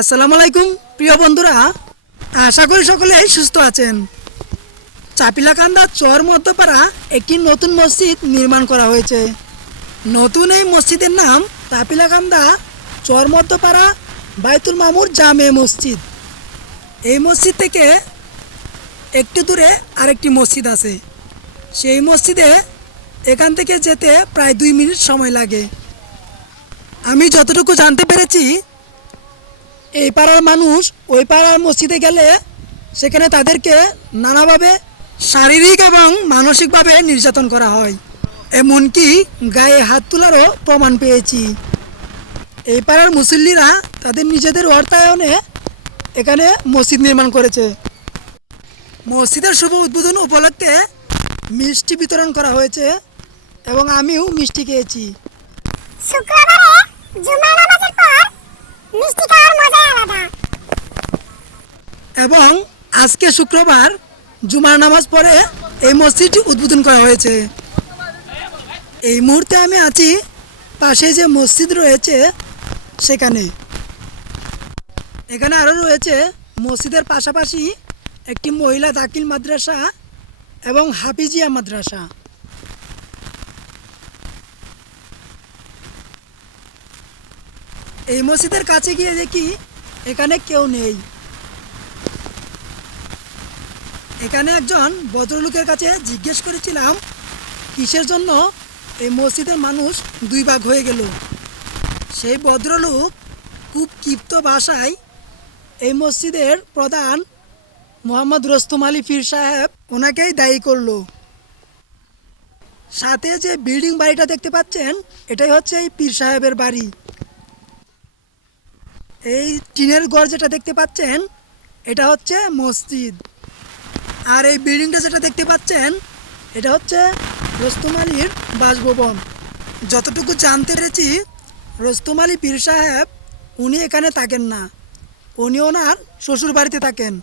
আসসালামু আলাইকুম, প্রিয় বন্ধুরা। আশা করি সকলেই সুস্থ আছেন। চাপিলাকান্দা চর মধ্যপাড়া একটি নতুন মসজিদ নির্মাণ করা হয়েছে। নতুন এই মসজিদের নাম চাপিলাকান্দা চর মধ্যপাড়া বাইতুল মামুর জামে মসজিদ। এই মসজিদ থেকে একটু দূরে আরেকটি মসজিদ আছে। সেই মসজিদে এখান থেকে যেতে প্রায় দুই মিনিট সময় লাগে। আমি যতটুকু জানতে পেরেছি এই পাড়ার মানুষ, ওই পাড়ার মসজিদে গেলে সেখানে তাদেরকে নানাভাবে শারীরিক এবং মানসিকভাবে নির্যাতন করা হয়। এমনকি গায়ে হাত তোলারও প্রমাণ পেয়েছি। এই পাড়ার মুসল্লিরা তাদের নিজেদের অর্থায়নে এখানে মসজিদ নির্মাণ করেছে। মসজিদের শুভ উদ্বোধন উপলক্ষে মিষ্টি বিতরণ করা হয়েছে এবং আমিও মিষ্টি খেয়েছি। শুক্রবারে মিষ্টি খাওয়ার মজাই আলাদা। এবং আজকে শুক্রবার জুমার নামাজ পড়ে এই মসজিদটি উদ্বোধন করা হয়েছে। এই মুহূর্তে আমি আছি পাশে যে মসজিদ রয়েছে সেখানে। এখানে আরও রয়েছে মসজিদের পাশাপাশি একটি মহিলা দাখিল মাদ্রাসা এবং হাফিজিয়া মাদ্রাসা। এই মসজিদের কাছে গিয়ে দেখি এখানে কেউ নেই। এখানে একজন ভদ্রলোকের কাছে জিজ্ঞেস করেছিলাম, কিসের জন্য এই মসজিদের মানুষ দুই ভাগ হয়ে গেল? সেই ভদ্রলোক খুব ক্ষিপ্ত ভাষায় এই মসজিদের প্রধান মোহাম্মদ রস্তম আলী পীর সাহেব ওনাকেই দায়ী করল। সাথে যে বিল্ডিং বাড়িটা দেখতে পাচ্ছেন, এটাই হচ্ছে এই পীর সাহেবের বাড়ি। এই টিনের ঘর যেটা দেখতে পাচ্ছেন, এটা হচ্ছে মসজিদ। আর এই বিল্ডিংটা যেটা দেখতে পাচ্ছেন, এটা হচ্ছে রস্তম আলীর বাসভবন। যতটুকু জানতে পেরেছি, রস্তম আলী পীর সাহেব, উনি এখানে থাকেন না। উনি ওনার শ্বশুর বাড়িতে থাকেন।